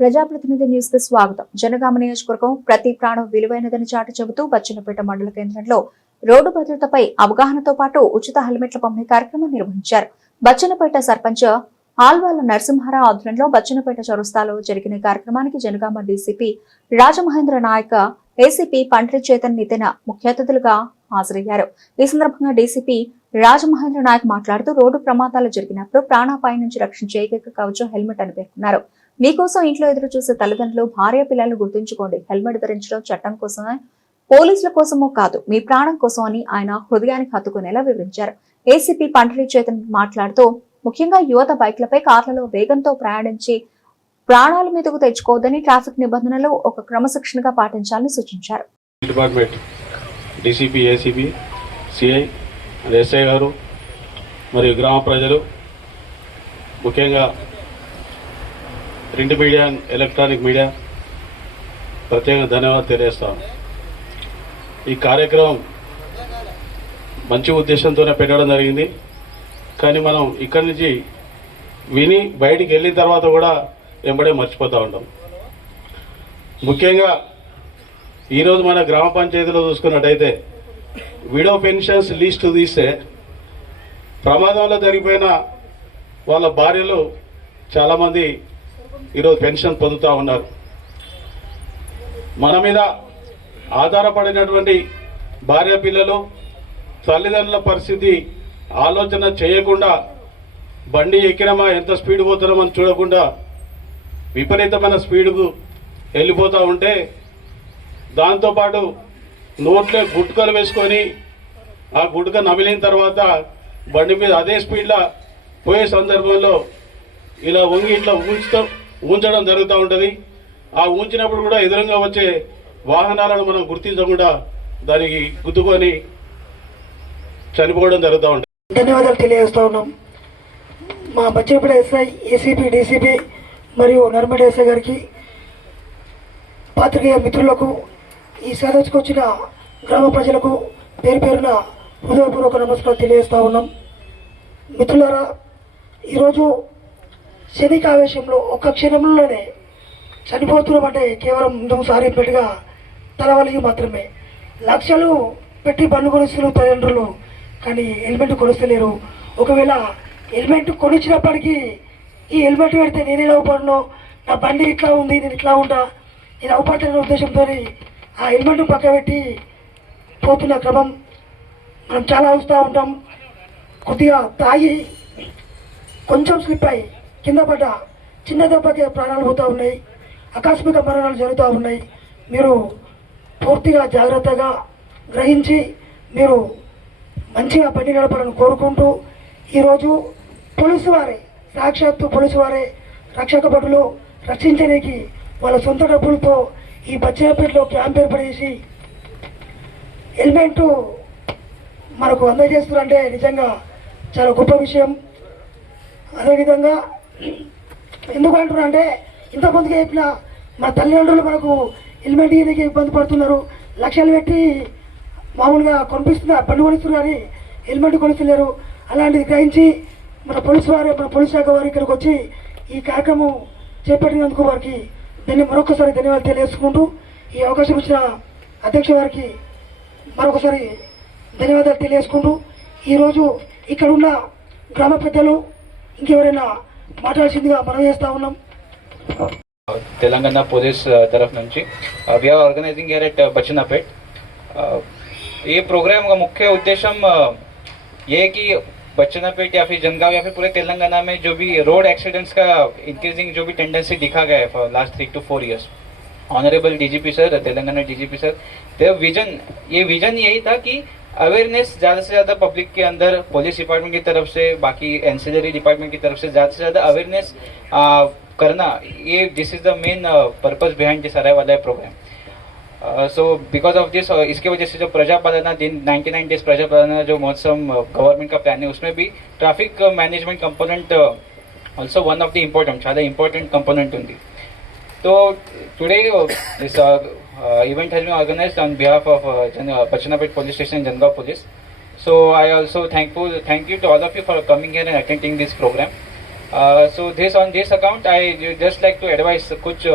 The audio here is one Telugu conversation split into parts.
ప్రజాప్రతినిధి న్యూస్ కి స్వాగతం. జనగామ నియోజకవర్గం ప్రతి ప్రాణం విలువైనదని చాటి చెబుతూ బచ్చన్నపేట మండల కేంద్రంలో రోడ్డు భద్రతపై అవగాహనతో పాటు ఉచిత హెల్మెట్ల పంపిణీ కార్యక్రమం నిర్వహించారు. బచ్చన్నపేట సర్పంచ్ ఆల్వాల నరసింహారావు ఆధ్వర్యంలో బచ్చన్నపేట చౌరస్తాలో జరిగిన కార్యక్రమానికి జనగామ డీసీపీ రాజమహేంద్ర నాయక్, ఏసీపీ పండ్రి చేతన్ నితిన్ ముఖ్య అతిథులుగా హాజరయ్యారు. ఈ సందర్భంగా డీసీపీ రాజమహేంద్ర నాయక్ మాట్లాడుతూ రోడ్డు ప్రమాదాలు జరిగినప్పుడు ప్రాణాపాయం నుంచి రక్షించే ఏకైక కవచం హెల్మెట్ అని పేర్కొన్నారు. మీకోసం ఇంట్లో ఎదురు చూసే తల్లిదండ్రులు, భార్య పిల్లలను గుర్తుంచుకోండి. హెల్మెట్ ధరించడం చట్టం కోసమే, పోలీసుల కోసమో కాదు, మీ ప్రాణం కోసం అని ఆయన హృదయానికి హత్తుకునేలా వివరించారు. ఏసీపీ పండ్రి చేతన్ మాట్లాడుతూ ముఖ్యంగా యువత బైక్లపై, కార్లలో వేగంతో ప్రయాణించి ప్రాణాల మీదకు తెచ్చుకోవద్దని, ట్రాఫిక్ నిబంధనలు ఒక క్రమశిక్షణగా పాటించాలని సూచించారు. Department DCP, ACP, CI, SI గారు మరియు గ్రామ ప్రజలు, ముఖ్యంగా ప్రింట్ మీడియా, ఎలక్ట్రానిక్ మీడియా ప్రత్యేకంగా ధన్యవాదాలు తెలియజేస్తాను. ఈ కార్యక్రమం మంచి ఉద్దేశంతోనే పెట్టడం జరిగింది. కానీ మనం ఇక్కడి నుంచి విని బయటికి వెళ్ళిన తర్వాత కూడా వెంబడే మర్చిపోతూ ఉంటాం. ముఖ్యంగా ఈరోజు మన గ్రామ పంచాయతీలో చూసుకున్నట్టయితే విడో పెన్షన్స్ లిస్టు తీస్తే ప్రమాదంలో జరిగిపోయిన వాళ్ళ భార్యలు చాలామంది ఈరోజు పెన్షన్ పొందుతూ ఉన్నారు. మన మీద ఆధారపడినటువంటి భార్య పిల్లలు, తల్లిదండ్రుల పరిస్థితి ఆలోచన చేయకుండా బండి ఎక్కినామా, ఎంత స్పీడ్ పోతున్నామని చూడకుండా విపరీతమైన స్పీడ్కు వెళ్ళిపోతూ ఉంటే, దాంతోపాటు నోట్లో గుట్కలు వేసుకొని ఆ గుట్క నమిలిన తర్వాత బండి మీద అదే స్పీడ్లో పోయే సందర్భంలో ఇలా వంగి ఇట్లా ఉంచడం జరుగుతూ ఉంటుంది. ఆ ఉంచినప్పుడు కూడా ఎదురుగా వచ్చే వాహనాలను మనం గుర్తించకుండా దానికి గుద్దుకొని చనిపోవడం జరుగుతూ ఉంటుంది. ధన్యవాదాలు తెలియజేస్తూ ఉన్నాం. మా బచ్చన్నపేట ఎస్ఐ, ఏసీపీ, డీసీపీ మరియు నర్మడ ఎస్ఐ గారికి, పాత్రికేయ మిత్రులకు, ఈ సదస్సుకు వచ్చిన గ్రామ ప్రజలకు పేరు పేరున హృదయపూర్వక నమస్కారం తెలియజేస్తూ ఉన్నాం. మిత్రులారా, ఈరోజు క్షణిక ఆవేశంలో ఒక్క క్షణంలోనే చనిపోతున్నామంటే కేవలం ముందుకు సారిపెట్టుగా తలవలిగి మాత్రమే. లక్షలు పెట్టి బండ్లు కొనిస్తున్నారు తల్లిదండ్రులు, కానీ హెల్మెట్ కొనిస్తలేరు. ఒకవేళ హెల్మెట్ కొనిచ్చినప్పటికీ ఈ హెల్మెట్ పెడితే నేను ఎలా అవపడను, నా బండి ఇట్లా ఉంది, నేను ఇట్లా ఉంటా, నేను అవపడుతున్న ఉద్దేశంతో ఆ హెల్మెట్ పక్క పెట్టి పోతున్న క్రమం మనం చాలా చూస్తూ ఉంటాం. కొద్దిగా తాగి కొంచెం స్లిప్ అయ్యి కింద పడ్డ చిన్న దెబ్బకే ప్రాణాలు పోతూ ఉన్నాయి, ఆకస్మిక మరణాలు జరుగుతూ ఉన్నాయి. మీరు పూర్తిగా జాగ్రత్తగా గ్రహించి మీరు మంచిగా బండి నడపాలని కోరుకుంటూ, ఈరోజు పోలీసు వారే, సాక్షాత్తు పోలీసు వారే రక్షక భటులు రక్షించడానికి వాళ్ళ సొంత డబ్బులతో ఈ బచ్చన్నపేటలో క్యాంప్ ఏర్పడేసి హెల్మెట్ మనకు అందజేస్తున్నారంటే నిజంగా చాలా గొప్ప విషయం. అదేవిధంగా ఎందుకు అంటున్నారంటే, ఇంతకుముందుగా చెప్పిన మా తల్లిదండ్రులు మనకు హెల్మెట్ ఇయ్యడానికి ఇబ్బంది పడుతున్నారు. లక్షలు పెట్టి మామూలుగా కొనిపిస్తున్నారు, బండి కొనిస్తున్నారు, కానీ హెల్మెట్ కొనిస్తలేరు. అలాంటిది గ్రహించి మన పోలీసు వారు, మన పోలీస్ శాఖ వారు ఇక్కడికి వచ్చి ఈ కార్యక్రమం చేపట్టినందుకు వారికి మరొకసారి ధన్యవాదాలు తెలియజేసుకుంటూ, ఈ అవకాశం ఇచ్చిన అధ్యక్ష వారికి మరొకసారి ధన్యవాదాలు తెలియజేసుకుంటూ, ఈరోజు ఇక్కడ ఉన్న గ్రామ పెద్దలు ఇంకెవరైనా మాట్లాడాల్సిందిగా మనం చేస్తూ ఉన్నాం. తెలంగాణ పోలీస్ तरफ నుంచి we are organizing here at Bachannapet. ये प्रोग्राम का मुख्य उद्देश्य ये है कि बच्चनापेट या फिर जनगांव या फिर पूरे तेलंगाना में जो भी रोड एक्सीडेंट्स का इंक्रीजिंग जो भी टेंडेंसी दिखा गया है for last 3 to 4 years, honourable DGP sir, Telangana DGP sir, ये विजन यही था कि अवेयरनेस ज़्यादा से ज़्यादा पब्लिक के अंदर, पुलिस डिपार्टमेंट की तरफ से, बाकी एंसिलरी डिपार्टमेंट की तरफ से ज़्यादा से ज़्यादा अवेयरनेस करना, ये this is the main purpose behind this वाला programme. So because of this, इसके वजह से जो प्रजापालना दिन 99 डेज प्रजापालना जो महोत्सव गवर्नमेंट का प्लान है, उसमें भी traffic management component also one of the important, చాలా ఇంపార్టెంట్ కంపోనెంట్ ఉంది. तो today this event has been organized on behalf of Bachannapet Police Station, Jangaon Police. So I also thank you to all of you for coming here and attending this program. So this on this account I just like to advice कुछ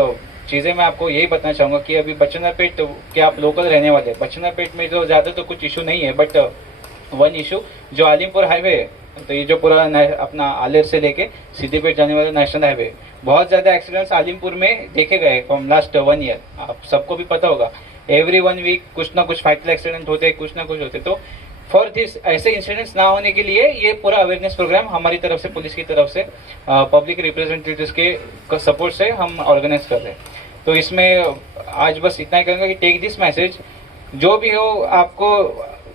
चीज़ें मैं आपको यही बताना चाहूँगा कि अभी बच्चनापेट के आप लोकल रहने वाले, बच्चनापेट में जो ज़्यादा तो कुछ इशू नहीं है, बट वन इशू जो आलिमपुर हाईवे, तो ये जो पूरा अपना आलेर से लेके सिद्दीपेट जाने वाला नेशनल हाईवे, बहुत ज़्यादा एक्सीडेंट्स आलिमपुर में देखे गए फ्रॉम लास्ट 1 ईयर। आप सबको भी पता होगा, एवरी 1 वीक कुछ ना कुछ फाइटल एक्सीडेंट होते, कुछ ना कुछ होते। तो फॉर दिस ऐसे इंसिडेंट्स ना होने के लिए ये पूरा अवेयरनेस प्रोग्राम हमारी तरफ से, पुलिस की तरफ से, पब्लिक रिप्रेजेंटेटिव्स के सपोर्ट से हम ऑर्गेनाइज कर रहे हैं। तो इसमें आज बस इतना ही कहूँगा कि टेक दिस मैसेज, जो भी हो, आपको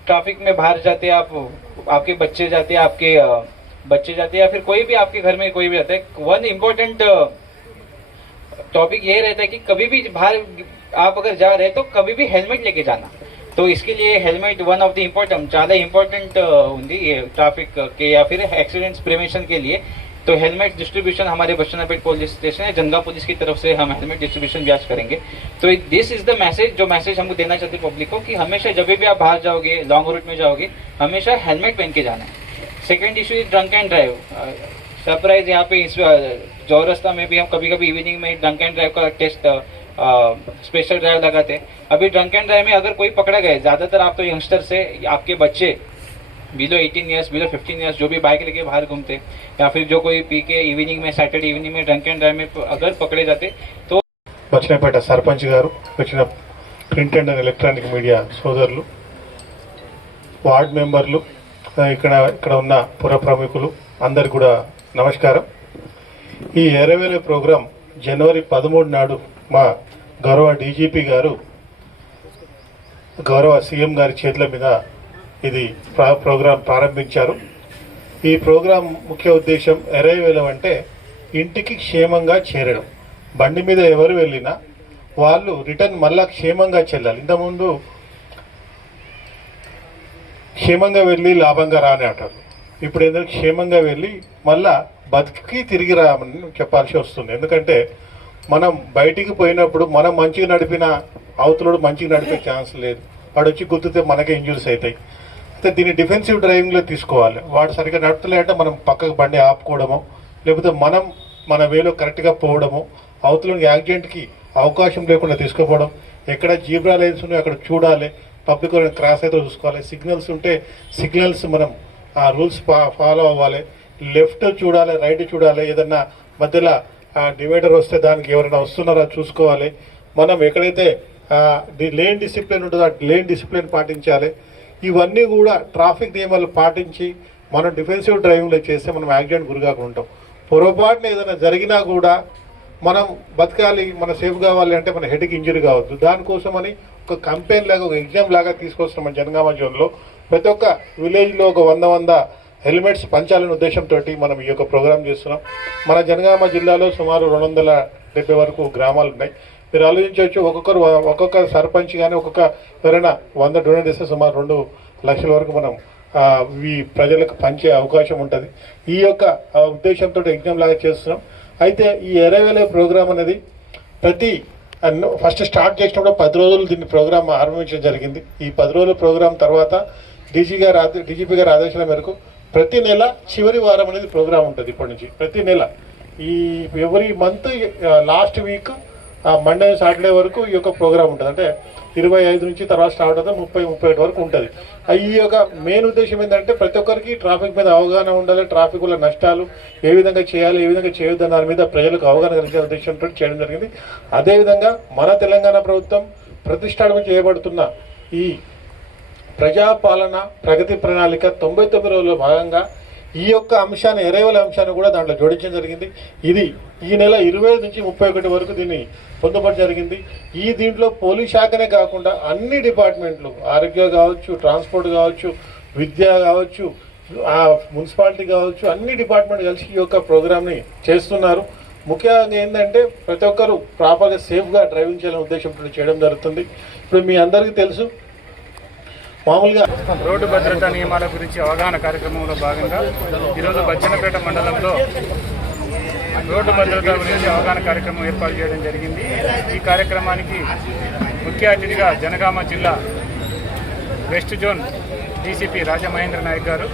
ट्रैफिक में बाहर जाते, आपके बच्चे जाते, आपके बच्चे जाते, या फिर कोई भी आपके घर में कोई भी आता है, वन इम्पोर्टेंट टॉपिक ये रहता है कि कभी भी बाहर आप अगर जा रहे हैं तो कभी भी हेलमेट लेके जाना। तो इसके लिए helmet one of the important, చాలా ఇంపార్టెంట్ ఉంది ये ट्रैफिक के या फिर एक्सीडेंट्स प्रिवेंशन के लिए। तो हेलमेट डिस्ट्रीब्यूशन हमारे बच्चनापेट पुलिस स्टेशन है, जनगा पुलिस की तरफ से हम हेलमेट डिस्ट्रीब्यूशन भी आज करेंगे। तो दिस इज द मैसेज, जो मैसेज हमको देना चाहते हैं पब्लिक को, कि हमेशा जब भी आप बाहर जाओगे, लॉन्ग रूट में जाओगे, हमेशा हेलमेट पहन के जाना है। Second issue is drunk and drive. Surprise यहाँ पे चौरस्ता में भी हम कभी कभी इवनिंग में ड्रंक एंड ड्राइव का टेस्ट, स्पेशल ड्राइव लगाते हैं। अभी ड्रंक एंड ड्राइव में अगर कोई पकड़ा गया, ज़्यादातर आप तो यंगस्टर से, आपके बच्चे बिलो 18 ईयर्स, बिलो 15 ईयर्स जो भी बाइक लेके बाहर घूमते, या फिर जो कोई पी के इवनिंग में, सैटरडे इवनिंग में ड्रंक एंड ड्राइव में अगर पकड़े जाते तो బచ్చనపేట సర్పంచ్ గారు, వచ్చిన ప్రింట్ అండ్ ఎలక్ట్రానిక్ మీడియా సోదరులు, వార్డ్ మెంబర్లు, ఇక్కడ ఉన్న పుర ప్రముఖులు అందరు కూడా నమస్కారం. ఈ ఎరవేల ప్రోగ్రాం జనవరి 13 నాడు మా గౌరవ డీజీపీ గారు, గౌరవ సీఎం గారి చేతుల మీద ఇది ప్రోగ్రాం ప్రారంభించారు. ఈ ప్రోగ్రాం ముఖ్య ఉద్దేశం ఎరవేలం అంటే ఇంటికి క్షేమంగా చేరడం. బండి మీద ఎవరు వెళ్ళినా వాళ్ళు రిటర్న్ మళ్ళా క్షేమంగా చెల్లాలి. ఇంతకుముందు క్షేమంగా వెళ్ళి లాభంగా రాని అంటారు. ఇప్పుడు ఏంటంటే క్షేమంగా వెళ్ళి మళ్ళా బతికి తిరిగి రామని చెప్పాల్సి వస్తుంది. ఎందుకంటే మనం బయటికి పోయినప్పుడు మనం మంచిగా నడిపిన అవతలోడు మంచిగా నడిపే ఛాన్స్ లేదు. వాడు వచ్చి గుర్తుతే మనకే ఇంజురీస్ అవుతాయి. అయితే దీన్ని డిఫెన్సివ్ డ్రైవింగ్లో తీసుకోవాలి. వాడు సరిగ్గా నడపలేదంటే మనం పక్కకు బండి ఆపుకోవడము, లేకపోతే మనం మన వేలో కరెక్ట్గా పోవడము, అవతలని యాక్సిడెంట్కి అవకాశం లేకుండా తీసుకుపోవడం. ఎక్కడ జీబ్రా లైన్స్ ఉన్నాయో అక్కడ చూడాలి, పబ్లిక్ క్రాస్ అయితే చూసుకోవాలి. సిగ్నల్స్ ఉంటే సిగ్నల్స్ మనం ఆ రూల్స్ ఫాలో అవ్వాలి. లెఫ్ట్ చూడాలి, రైట్ చూడాలి. ఏదన్నా మధ్యలో డివైడర్ వస్తే దానికి ఎవరైనా వస్తున్నారో చూసుకోవాలి. మనం ఎక్కడైతే లేన్ డిసిప్లిన్ ఉంటుందో ఆ లేన్ డిసిప్లిన్ పాటించాలి. ఇవన్నీ కూడా ట్రాఫిక్ నియమాలు పాటించి మనం డిఫెన్సివ్ డ్రైవింగ్లో చేస్తే మనం యాక్సిడెంట్ గురికాకుండా ఉంటాం. పొరపాటున ఏదైనా జరిగినా కూడా మనం బతకాలి, మన సేఫ్ కావాలి అంటే మన హెడ్కి ఇంజరీ కావద్దు. దానికోసమని ఒక కంపెయిన్ లాగా, ఒక ఎగ్జామ్ లాగా తీసుకొస్తున్నాం. మన జనగామ జోన్లో ప్రతి ఒక్క విలేజ్లో ఒక 100 హెల్మెట్స్ పంచాలనే ఉద్దేశంతో మనం ఈ యొక్క ప్రోగ్రాం చేస్తున్నాం. మన జనగామ జిల్లాలో సుమారు 270 వరకు గ్రామాలు ఉన్నాయి. మీరు ఆలోచించవచ్చు, ఒక్కొక్క సర్పంచ్ కానీ ఎవరైనా 100 డొనేట్ చేస్తే సుమారు 2 లక్షల వరకు మనం ఈ ప్రజలకు పంచే అవకాశం ఉంటుంది. ఈ యొక్క ఉద్దేశంతో ఎగ్జామ్ లాగా చేస్తున్నాం. అయితే ఈ ఎరవేల ప్రోగ్రాం అనేది ఫస్ట్ స్టార్ట్ చేసినప్పుడు 10 రోజులు దీన్ని ప్రోగ్రాం ఆరంభించడం జరిగింది. ఈ 10 రోజుల ప్రోగ్రాం తర్వాత డీజీపీ గారి ఆదేశాల మేరకు ప్రతి నెల చివరి వారం అనేది ప్రోగ్రాం ఉంటుంది. ఇప్పటి నుంచి ప్రతి నెల ఈ every month last week Monday Saturday వరకు ఈ యొక్క ప్రోగ్రాం ఉంటుంది. అంటే 25 నుంచి తర్వాత స్టార్ట్ అవుతుంది, 30-31 వరకు ఉంటుంది. ఈ యొక్క మెయిన్ ఉద్దేశం ఏంటంటే ప్రతి ఒక్కరికి ట్రాఫిక్ మీద అవగాహన ఉండాలి. ట్రాఫిక్ వల్ల నష్టాలు ఏ విధంగా చేయాలి, ఏ విధంగా చేయొద్దని దాని మీద ప్రజలకు అవగాహన కలిగే ఉద్దేశంతో చేయడం జరిగింది. అదేవిధంగా మన తెలంగాణ ప్రభుత్వం ప్రతిష్టాపన చేయబడుతున్న ఈ ప్రజాపాలన ప్రగతి ప్రణాళిక 99 రోజుల భాగంగా ఈ యొక్క అంశాన్ని, ఎరవేల అంశాన్ని కూడా దాంట్లో జోడించడం జరిగింది. ఇది ఈ నెల 25 నుంచి 31 వరకు దీన్ని పొందుపరచడం జరిగింది. దీంట్లో పోలీస్ శాఖనే కాకుండా అన్ని డిపార్ట్మెంట్లు, ఆరోగ్యం కావచ్చు, ట్రాన్స్పోర్ట్ కావచ్చు, విద్య కావచ్చు, మున్సిపాలిటీ కావచ్చు, అన్ని డిపార్ట్మెంట్ కలిసి ఈ యొక్క ప్రోగ్రామ్ని చేస్తున్నారు. ముఖ్యంగా ఏంటంటే ప్రతి ఒక్కరు ప్రాపర్గా సేఫ్గా డ్రైవింగ్ చేయాలనే ఉద్దేశంతో చేయడం జరుగుతుంది. ఇప్పుడు మీ అందరికీ తెలుసు, మామూలుగా రోడ్డు భద్రతా నియమాల గురించి అవగాహన కార్యక్రమంలో భాగంగా ఈరోజు బచ్చన్నపేట మండలంలో రోడ్డు భద్రత గురించి అవగాహన కార్యక్రమం ఏర్పాటు చేయడం జరిగింది. ఈ కార్యక్రమానికి ముఖ్య అతిథిగా జనగామ జిల్లా west zone DCP Rajamahendra Nayak garu,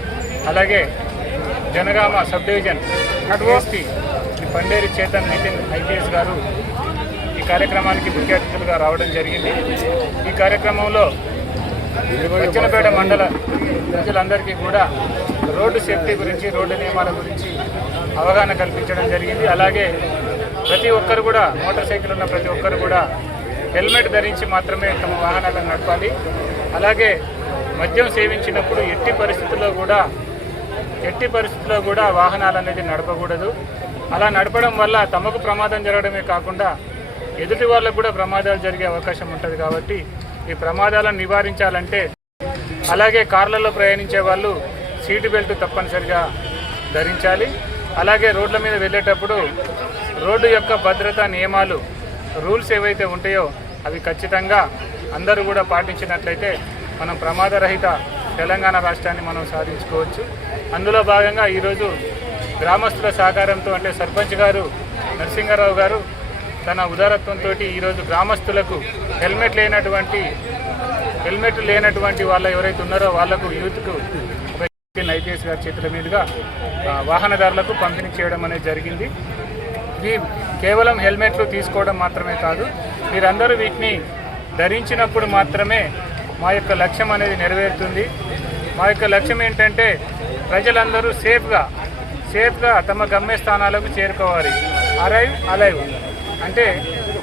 అలాగే Jangaon sub division SP Shri Panderi Chetan Nitin IPS garu ఈ కార్యక్రమానికి ముఖ్య అతిథులుగా రావడం జరిగింది. ఈ కార్యక్రమంలో బచ్చన్నపేట మండల ప్రజలందరికీ కూడా రోడ్డు సేఫ్టీ గురించి, రోడ్డు నియమాల గురించి అవగాహన కల్పించడం జరిగింది. అలాగే ప్రతి ఒక్కరు కూడా, మోటార్ సైకిల్ ఉన్న ప్రతి ఒక్కరు కూడా హెల్మెట్ ధరించి మాత్రమే తమ వాహనాలను నడపాలి. అలాగే మద్యం సేవించినప్పుడు ఎట్టి పరిస్థితుల్లో కూడా వాహనాలు అనేది నడపకూడదు. అలా నడపడం వల్ల తమకు ప్రమాదం జరగడమే కాకుండా ఎదుటి వాళ్ళకు కూడా ప్రమాదాలు జరిగే అవకాశం ఉంటుంది. కాబట్టి ఈ ప్రమాదాలను నివారించాలంటే, అలాగే కార్లలో ప్రయాణించే వాళ్ళు సీటు బెల్ట్ తప్పనిసరిగా ధరించాలి. అలాగే రోడ్ల మీద వెళ్ళేటప్పుడు రోడ్డు యొక్క భద్రతా నియమాలు, రూల్స్ ఏవైతే ఉంటాయో అవి ఖచ్చితంగా అందరూ కూడా పాటించినట్లయితే మనం ప్రమాదరహిత తెలంగాణ రాష్ట్రాన్ని మనం సాధించుకోవచ్చు. అందులో భాగంగా ఈరోజు గ్రామస్తుల సహకారంతో, అంటే సర్పంచ్ గారు నరసింహారావు గారు తన ఉదారత్వంతో ఈరోజు గ్రామస్తులకు హెల్మెట్ లేనటువంటి వాళ్ళు ఎవరైతే ఉన్నారో వాళ్లకు యూత్కు ఐపీఎస్ గారి చేతుల మీదుగా వాహనదారులకు పంపిణీ చేయడం అనేది జరిగింది. ఇది కేవలం హెల్మెట్లు తీసుకోవడం మాత్రమే కాదు, మీరందరూ వీటిని ధరించినప్పుడు మాత్రమే మా యొక్క లక్ష్యం అనేది నెరవేరుతుంది. మా యొక్క లక్ష్యం ఏంటంటే ప్రజలందరూ సేఫ్గా తమ గమ్యస్థానాలకు చేరుకోవాలి. అలైవ్ అంటే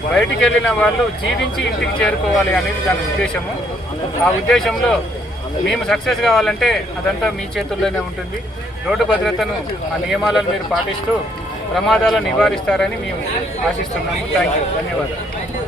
బయటికి వెళ్ళిన వాళ్ళు జీవించి ఇంటికి చేరుకోవాలి అనేది దాని ఉద్దేశము. ఆ ఉద్దేశంలో మేము సక్సెస్ కావాలంటే అదంతా మీ చేతుల్లోనే ఉంటుంది. రోడ్డు భద్రతను, ఆ నియమాలను మీరు పాటిస్తూ ప్రమాదాలను నివారిస్తారని మేము ఆశిస్తున్నాము. థ్యాంక్ యూ, ధన్యవాదాలు.